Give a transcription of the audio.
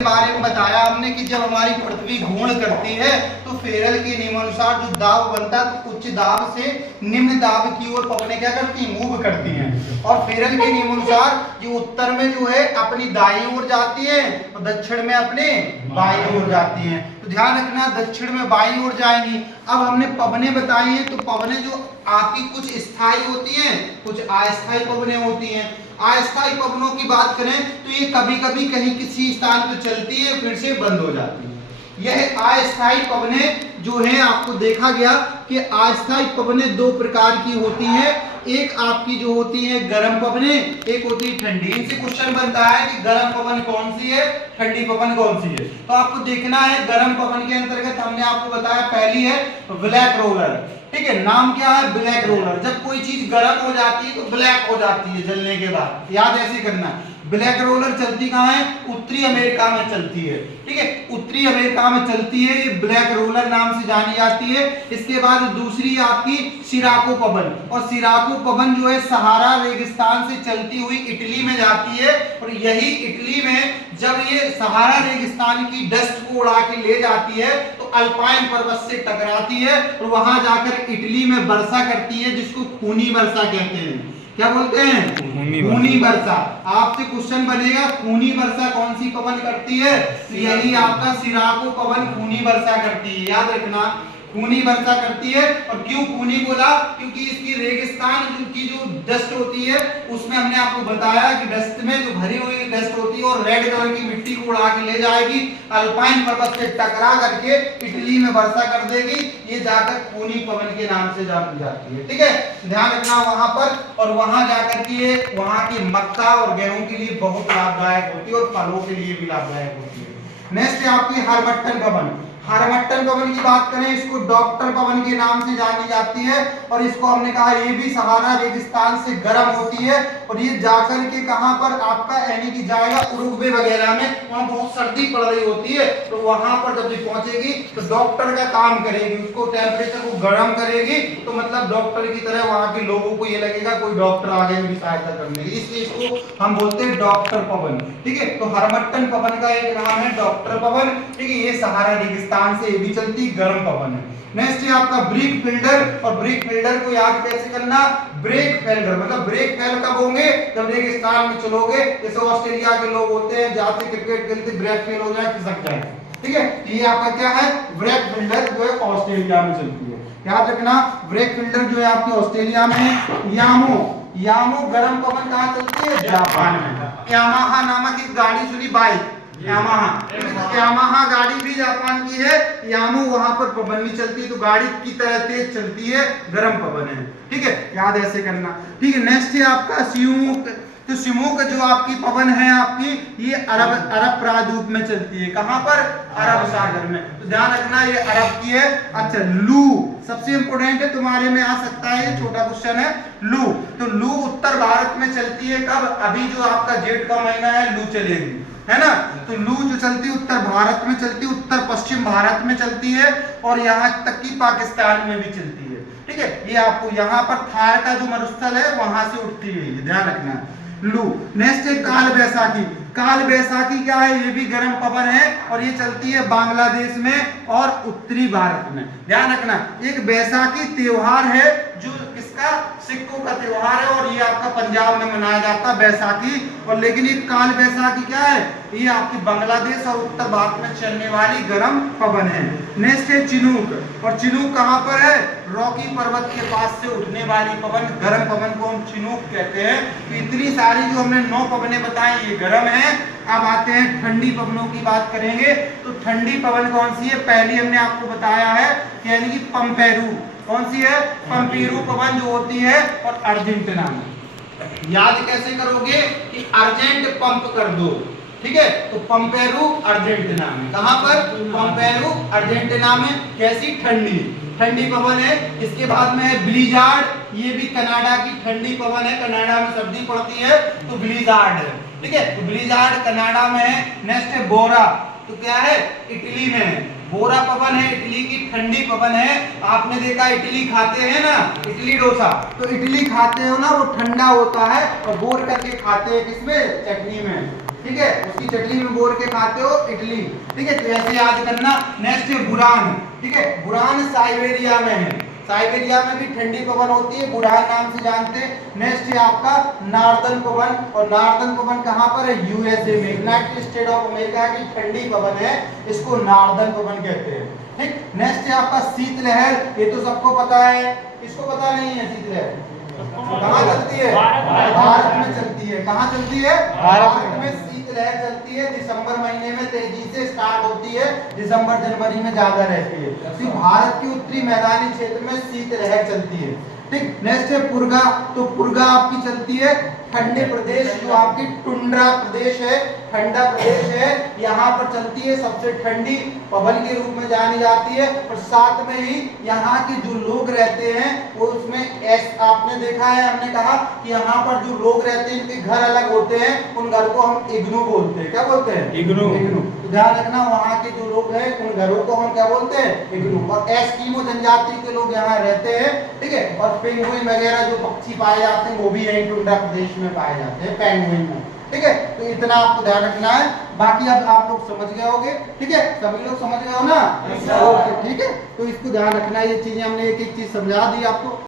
बारे में बताया हमने कि जब हमारी पृथ्वी घूर्ण करती है तो फेरल के नियमानुसार जो दाब बनता है तो उच्च दाब से निम्न दाब की ओर पवनें क्या करती हैं, मूव करती हैं। और फेरल के नियमानुसार ये उत्तर में जो है अपनी दाईं ओर जाती है और दक्षिण में अपने बाईं ओर जाती हैं। तो ध्यान रखना, दक्षिण में बाईं ओर जाएंगी। अब हमने पवनें बताई हैं, तो पवनें जो आपकी कुछ स्थायी होती हैं, कुछ अस्थायी पवनें होती हैं। अस्थायी पवनों की बात करें तो ये कभी कभी कहीं किसी स्थान पर चलती है फिर से बंद हो जाती है। यह अस्थायी पवनें जो है आपको देखा गया कि अस्थायी पवनें दो प्रकार की होती हैं। एक आपकी जो होती है गर्म पवनें, एक होती है ठंडी। इनसे क्वेश्चन बनता है कि गर्म पवन कौन सी है, ठंडी पवन कौन सी है। तो आपको देखना है गर्म पवन के अंतर्गत हमने आपको बताया पहली है ब्लैक रोलर। ठीक है, नाम क्या है, ब्लैक रोलर। जब कोई चीज गर्म हो जाती है तो ब्लैक हो जाती है जलने के बाद, याद ऐसे करना। ब्लैक रोलर चलती कहाँ है, उत्तरी अमेरिका में चलती है। ठीक है, उत्तरी अमेरिका में चलती है, ये ब्लैक रोलर नाम से जानी जाती है। इसके बाद दूसरी आपकी सिराको पवन, और सिराको पवन जो है सहारा रेगिस्तान से चलती हुई इटली में जाती है। और यही इटली में जब ये सहारा रेगिस्तान की डस्ट को उड़ा के ले जाती है तो अल्पाइन पर्वत से टकराती है और वहां जाकर इटली में वर्षा करती है, जिसको खूनी वर्षा कहते हैं। क्या बोलते हैं, खूनी वर्षा। आपसे क्वेश्चन बनेगा खूनी वर्षा कौन सी पवन करती है, यही आपका सिराको पवन खूनी वर्षा करती है, याद रखना, खूनी वर्षा करती है। और क्यों खूनी बोला, क्योंकि इसकी रेगिस्तान की जो डस्ट होती है उसमें हमने आपको बताया कि डस्ट में जो भरी हुई डस्ट होती है और रेड कलर की मिट्टी को उड़ा के ले जाएगी, अल्पाइन पर्वत से टकरा करके इटली में वर्षा कर देगी, ये जाकर खूनी पवन के नाम से जानी जाती है। ठीक है, ध्यान रखना वहां पर। और वहां जाकर के ये वहां की मक्का और गेहूं के लिए बहुत लाभदायक होती है और फलों के लिए भी लाभदायक होती है। नेक्स्ट है आपकी हरमट्टन पवन। हरमट्टन पवन की बात करें, इसको डॉक्टर पवन के नाम से जानी जाती है। और इसको हमने कहा ये भी सहारा रेगिस्तान से गर्म होती है और ये जाकर के कहां पर आपका यानी कि जाएगा उरुग्वे वगैरह में, वहां बहुत सर्दी पड़ रही होती है, तो वहां पर जब ये पहुंचेगी तो डॉक्टर का काम करेगी, उसको टेम्परेचर को गर्म करेगी, तो मतलब डॉक्टर की तरह वहां के लोगों को ये लगेगा कोई डॉक्टर आगे इनकी सहायता करने की, इसलिए इसको हम बोलते हैं डॉक्टर पवन। ठीक है, तो हरमट्टन पवन का एक नाम है डॉक्टर पवन। ठीक है, ये सहारा रेगिस्तान से भी चलती गर्म पवन है। नेक्स्ट है आपका ब्रेक फिल्डर। और ब्रेक फिल्डर को याद कैसे करना, ब्रेक फेल्डर मतलब ब्रेक फेल कब होंगे, जब रेगिस्तान में चलोगे, जैसे ऑस्ट्रेलिया के लोग होते हैं जाते क्रिकेट खेलते ब्रेक फेल हो जाए, खिसक जाए। ठीक है, ये आपका क्या है, ब्रेक फिल्डर जो है ऑस्ट्रेलिया में चलती है, याद रखना। ब्रेक फिल्डर जो है आपकी ऑस्ट्रेलिया में। यामो गर्म पवन कहाँ चलती है, जापान में। यामाहा नामक एक गाड़ी सुनी, बाइक यामाहा गाड़ी भी जापान की है। यामो वहां पर पवन भी चलती है, तो गाड़ी की तरह तेज चलती है, गर्म पवन है। ठीक है, याद ऐसे करना। ठीक है, नेक्स्ट है आपका सियूक। तो सिमूक जो आपकी पवन है आपकी, ये अरब प्रायद्वीप में चलती है। कहां पर, अरब सागर में। तो ध्यान रखना ये अरब की है। अच्छा, लू सबसे इंपोर्टेंट है, तुम्हारे में आ सकता है, ये छोटा क्वेश्चन है। लू, तो लू उत्तर भारत में चलती है। कब, अभी जो आपका जेठ का महीना है लू चलेगी, है ना। तो लू जो चलती है उत्तर भारत में चलती है, उत्तर पश्चिम भारत में चलती है और यहाँ तक कि पाकिस्तान में भी चलती है। ठीक है, ये आपको यहाँ पर थार का जो मरुस्थल है वहां से उठती है, ध्यान रखना लू। नेक्स्ट है काल बैसाखी। काल बैसाखी क्या है, ये भी गर्म पवन है और ये चलती है बांग्लादेश में और उत्तरी भारत में, ध्यान रखना। एक बैसाखी त्योहार है जो किसका, सिखों का त्योहार है और ये आपका पंजाब में मनाया जाता है बैसाखी। और लेकिन ये काल बैसाखी क्या है, ये आपकी बांग्लादेश और उत्तर भारत में चलने वाली गर्म पवन है। नेक्स्ट है चिनूक। और चिनूक कहाँ पर है, रॉकी पर्वत के पास से उठने वाली पवन, गर्म पवन को हम चिनूक कहते हैं। तो इतनी सारी जो हमने 9 पवनें बताई ये गर्म है। अब आते हैं ठंडी पवनों की बात करेंगे। तो ठंडी पवन कौन सी है, पहली हमने आपको बताया है यानी कि पंपेरू। कौन सी है, पंपेरू पवन जो होती है और अर्जेंटीना में। याद कैसे करोगे कि अर्जेंट पंप कर दो। ठीक है, तो पंपेरू अर्जेंटीना में, कहां पर, पंपेरू अर्जेंटीना में। कैसी, ठंडी पवन है। इसके बाद में है ब्लिजार्ड, ये भी कनाडा की ठंडी पवन है, कनाडा में सर्दी पड़ती है तो ब्लिजार्ड है। ठीक है, तो ब्लिजार्ड कनाडा में है। नेक्स्ट है बोरा, तो क्या है, इटली में है। बोरा पवन है, इटली की ठंडी पवन है। आपने देखा इडली खाते हैं ना, इडली डोसा, तो इडली खाते हो ना वो ठंडा होता है और बोर करके खाते हैं किसमें, चटनी में। ठीक है, उसकी चटनी में बोर के खाते हो इडली, ठीक है। तो ऐसे याद करना। नेक्स्ट है बुरान, ठीक है। बुरान साइबेरिया में है, साइबेरिया में भी ठंडी पवन होती है, बुरान नाम से जानते हैं। नेक्स्ट है आपका नार्दर्न पवन, और नार्दर्न पवन कहाँ पर है? यूएसए में, यूनाइटेड स्टेट ऑफ अमेरिका की ठंडी पवन है, इसको नार्दर्न पवन कहते हैं, ठीक। नेक्स्ट है आपका शीतलहर, ये तो सबको पता है, इसको पता नहीं है शीतलहर कहाँ चलती है? भारत में चलती है। कहाँ चलती है? भारत में शीतलहर चलती है, दिसंबर महीने में तेजी से स्टार्ट होती है, दिसंबर जनवरी में ज्यादा रहती है। तो भारत के उत्तरी मैदानी क्षेत्र में शीतलहर चलती है, ठीक। नेक्स्ट है पुर्गा, तो पुर्गा आपकी चलती है ठंडे प्रदेश, जो आपकी टुंड्रा प्रदेश है, ठंडा प्रदेश है, यहाँ पर चलती है, सबसे ठंडी पवन के रूप में जानी जाती है। और साथ में ही यहाँ के जो लोग रहते हैं वो उसमें आपने देखा है, हमने कहा कि यहाँ पर जो लोग रहते हैं इनके घर अलग होते हैं, उन घर को हम इग्नू बोलते हैं। क्या बोलते हैं? इग्नू। तो ध्यान रखना, वहाँ के जो लोग हैं उन घरों को हम क्या बोलते हैं? इग्नू। और एस्किमो जनजाति के लोग यहाँ रहते हैं, ठीक है। और पेंगुइन वगैरह जो पक्षी पाए जाते हैं वो भी यही टुंड्रा प्रदेश में पाए जाते हैं, पेंगुइन में, ठीक है। तो इतना आपको ध्यान रखना है, बाकी अब आप लोग समझ गए होंगे, ठीक है। सभी लोग समझ गए हो ना? ओके, ठीक है। तो इसको ध्यान रखना है, ये चीजें हमने एक एक चीज समझा दी आपको।